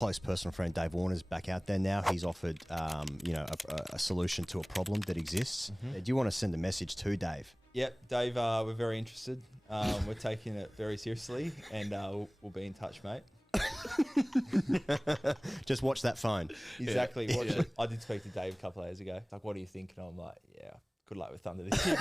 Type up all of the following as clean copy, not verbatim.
close personal friend Dave Warner's back out there now. He's offered, a solution to a problem that exists. Do you want to send a message to Dave? Yep, Dave, we're very interested. We're taking it very seriously, and we'll be in touch, mate. Just watch that phone. Exactly. Watch it. I did speak to Dave a couple of days ago. Like, what do you think? And I'm like, yeah, good luck with Thunder this year.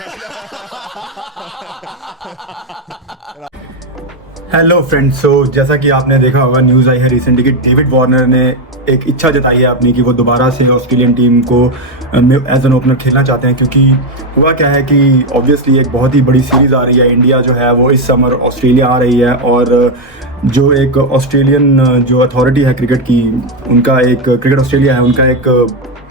Hello friends, so जैसा कि आपने देखा होगा, news आई है recently कि David Warner ने एक इच्छा जताई है अपनी कि वो दोबारा से ऑस्ट्रेलियन टीम को एज एन ओपनर खेलना चाहते हैं। क्योंकि हुआ क्या है कि ऑब्वियसली एक बहुत ही बड़ी सीरीज़ आ रही है। इंडिया जो है वो इस समर ऑस्ट्रेलिया आ रही है, और जो एक ऑस्ट्रेलियन जो अथॉरिटी है क्रिकेट की, उनका एक क्रिकेट ऑस्ट्रेलिया है, उनका एक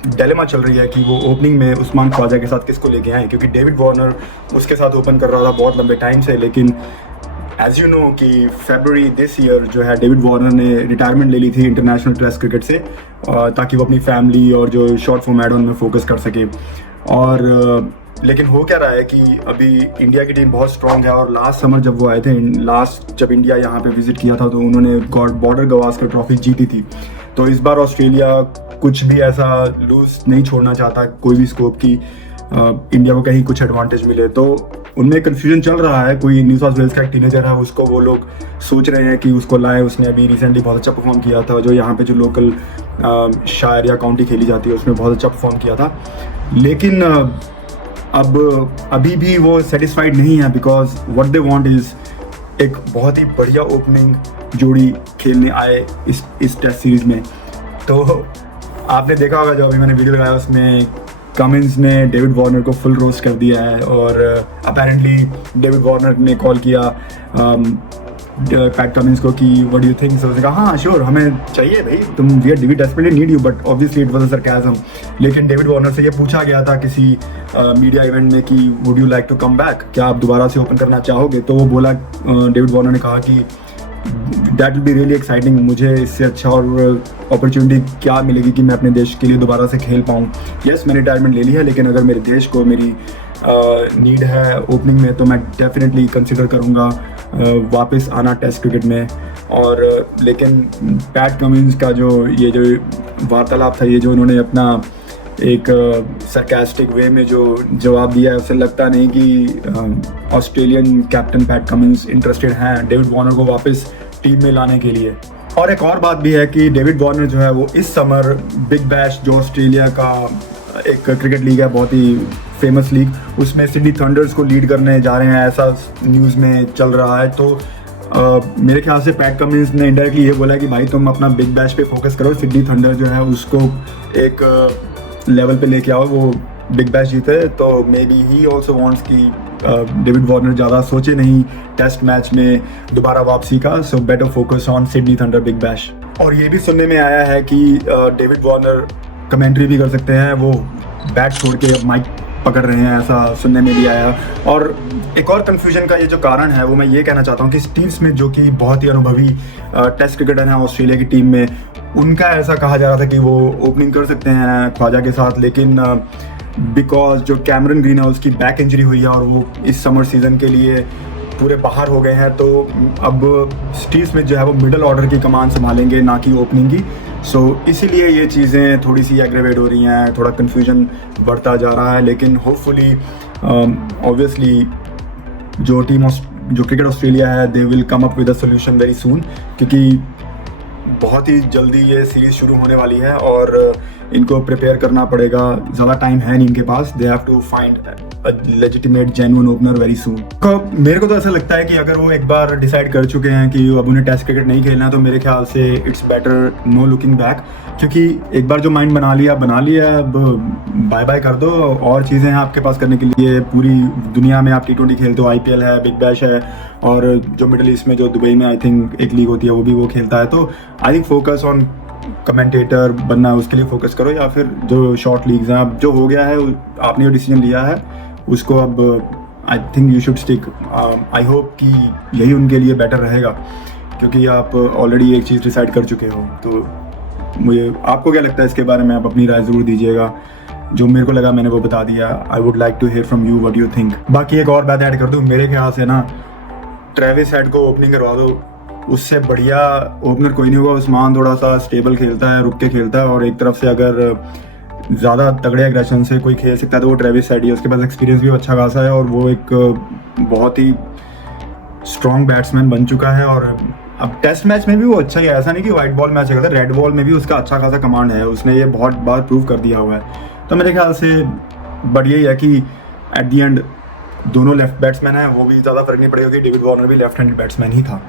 डायलेमा चल रही है कि वो ओपनिंग में उस्मान ख्वाजा के साथ किसको लेके आए। क्योंकि डेविड वार्नर उसके साथ ओपन कर रहा था बहुत लंबे टाइम से, लेकिन एज़ यू नो कि फरवरी दिस ईयर जो है डेविड वार्नर ने रिटायरमेंट ले ली थी इंटरनेशनल टेस्ट क्रिकेट से, ताकि वो अपनी फैमिली और जो शॉर्ट फॉर्मेट है उनमें फोकस कर सके। और लेकिन हो क्या रहा है कि अभी इंडिया की टीम बहुत स्ट्रांग है, और लास्ट समर जब वो आए थे, जब इंडिया यहाँ पे विजिट किया था, तो उन्होंने बॉर्डर गवास्कर ट्रॉफी जीती थी। तो इस बार ऑस्ट्रेलिया कुछ भी ऐसा लूज नहीं छोड़ना चाहता, कोई भी स्कोप की इंडिया को कहीं कुछ एडवांटेज मिले। तो उनमें कन्फ्यूजन चल रहा है। कोई न्यू साउथ वेल्स का एक टीनेजर है, उसको वो लोग सोच रहे हैं कि उसको लाएं। उसने अभी रिसेंटली बहुत अच्छा परफॉर्म किया था, जो यहाँ पे जो लोकल शायर या काउंटी खेली जाती है उसमें बहुत अच्छा परफॉर्म किया था। लेकिन अब अभी भी वो सेटिस्फाइड नहीं है, because what they want is एक बहुत ही बढ़िया ओपनिंग जोड़ी खेलने आए इस टेस्ट सीरीज़ में। तो आपने देखा होगा जो अभी मैंने वीडियो लगाया, उसमें कमिंस ने डेविड वार्नर को फुल रोस्ट कर दिया है, और अपेरेंटली डेविड वार्नर ने कॉल किया पैट कमिंस को कि व्हाट डू यू थिंक। उसने कहा हाँ श्योर, हमें चाहिए भाई, we desperately need you, but obviously it was a sarcasm. लेकिन डेविड वार्नर से ये पूछा गया था किसी मीडिया इवेंट में कि would you like to come back, क्या आप दोबारा से ओपन करना चाहोगे। तो वो बोला, डेविड वार्नर ने कहा कि that will be really exciting, मुझे इससे अच्छा और अपॉर्चुनिटी क्या मिलेगी कि मैं अपने देश के लिए दोबारा से खेल पाऊँ। यस, मैंने रिटायरमेंट ले ली है, लेकिन अगर मेरे देश को मेरी नीड है ओपनिंग में, तो मैं डेफिनेटली कंसिडर करूँगा वापस आना टेस्ट क्रिकेट में। और लेकिन पैट कमिंस का जो वार्तालाप था, ये जो उन्होंने अपना एक सरकास्टिक वे में जो जवाब दिया है, उससे लगता नहीं कि Australian captain PAT Cummins interested हैं डेविड वार्नर को वापस टीम में लाने के लिए। और एक और बात भी है कि डेविड वार्नर जो है वो इस समर बिग बैश, जो ऑस्ट्रेलिया का एक क्रिकेट लीग है, बहुत ही फेमस लीग, उसमें सिडनी थंडर्स को लीड करने जा रहे हैं, ऐसा न्यूज़ में चल रहा है। तो मेरे ख्याल से पैट कमिंस ने इंडायरेक्टली ये बोला कि भाई तुम अपना बिग बैश पे फोकस करो, सिडनी थंडर जो है उसको एक लेवल पे लेके आओ, वो बिग बैश जीते। तो may be he also wants कि डेविड वार्नर ज़्यादा सोचे नहीं टेस्ट मैच में दोबारा वापसी का, so better focus on Sydney thunder big bash. और ये भी सुनने में आया है कि डेविड वार्नर कमेंट्री भी कर सकते हैं, वो बैट छोड़ के अब माइक पकड़ रहे हैं, ऐसा सुनने में भी आया। और एक और कन्फ्यूजन का ये जो कारण है, वो मैं ये कहना चाहता हूँ कि स्टीव स्मिथ, जो कि बहुत ही अनुभवी टेस्ट क्रिकेटर हैं ऑस्ट्रेलिया की टीम में, उनका ऐसा कहा जा रहा था कि वो ओपनिंग कर सकते हैं ख्वाजा के साथ, लेकिन बिकॉज जो कैमरन ग्रीन है उसकी बैक इंजरी हुई है और वो इस समर सीज़न के लिए पूरे बाहर हो गए हैं, तो अब स्टीव स्मिथ जो है वो मिडल ऑर्डर की कमान संभालेंगे, ना कि ओपनिंग की। सो इसीलिए ये चीज़ें थोड़ी सी एग्रेवेट हो रही हैं, थोड़ा कन्फ्यूजन बढ़ता जा रहा है। लेकिन होपफुली ऑब्वियसली जो क्रिकेट ऑस्ट्रेलिया है, they will come up with a solution very soon, क्योंकि बहुत ही जल्दी ये सीरीज़ शुरू होने वाली है और इनको प्रिपेयर करना पड़ेगा, ज़्यादा टाइम है नहीं इनके पास। They have to find a legitimate genuine opener very soon. तो मेरे को तो ऐसा लगता है कि अगर वो एक बार डिसाइड कर चुके हैं कि अब उन्हें टेस्ट क्रिकेट नहीं खेलना, तो मेरे ख्याल से it's better no looking back, क्योंकि एक बार जो माइंड बना लिया, अब बाय बाय कर दो। और चीज़ें हैं आपके पास करने के लिए, पूरी दुनिया में आप T20 खेलते हो, IPL है, बिग बैश है, और जो मिडल ईस्ट में जो दुबई में आई थिंक एक लीग होती है, वो भी वो खेलता है। तो I think focus on commentator बनना है, उसके लिए फोकस करो, या फिर जो शॉर्ट लीग्स हैं, अब जो हो गया है, आपने जो डिसीजन लिया है उसको अब I think you should stick. I hope कि यही उनके लिए बेटर रहेगा, क्योंकि आप ऑलरेडी एक चीज़ डिसाइड कर चुके हो। तो मुझे, आपको क्या लगता है इसके बारे में, आप अपनी राय ज़रूर दीजिएगा। जो मेरे को लगा मैंने वो बता दिया। I would like to hear from you, what you think. बाकी एक और बात ऐड कर दूँ, मेरे ख्याल से ना ट्रेविस हेड को ओपनिंग करवा दो, उससे बढ़िया ओपनर कोई नहीं हुआ। उस्मान थोड़ा सा स्टेबल खेलता है, रुक के खेलता है, और एक तरफ से अगर ज़्यादा तगड़े एग्रेशन से कोई खेल सकता है तो वो ट्रेविस हेड ही है। उसके पास एक्सपीरियंस भी अच्छा खासा है और वो एक बहुत ही स्ट्रॉन्ग बैट्समैन बन चुका है। और अब टेस्ट मैच में भी वो अच्छा ही है, ऐसा नहीं कि वाइट बॉल मैच खेलता है, रेड बॉल में भी उसका अच्छा खासा कमांड है, उसने ये बहुत बार प्रूव कर दिया हुआ है। तो मेरे ख्याल से बढ़िया ही है कि एट दी एंड दोनों लेफ्ट बैट्समैन हैं, वो भी ज़्यादा फर्क नहीं पड़ेगा कि डेविड वार्नर भी लेफ्ट हैंडेड बैट्समैन ही था।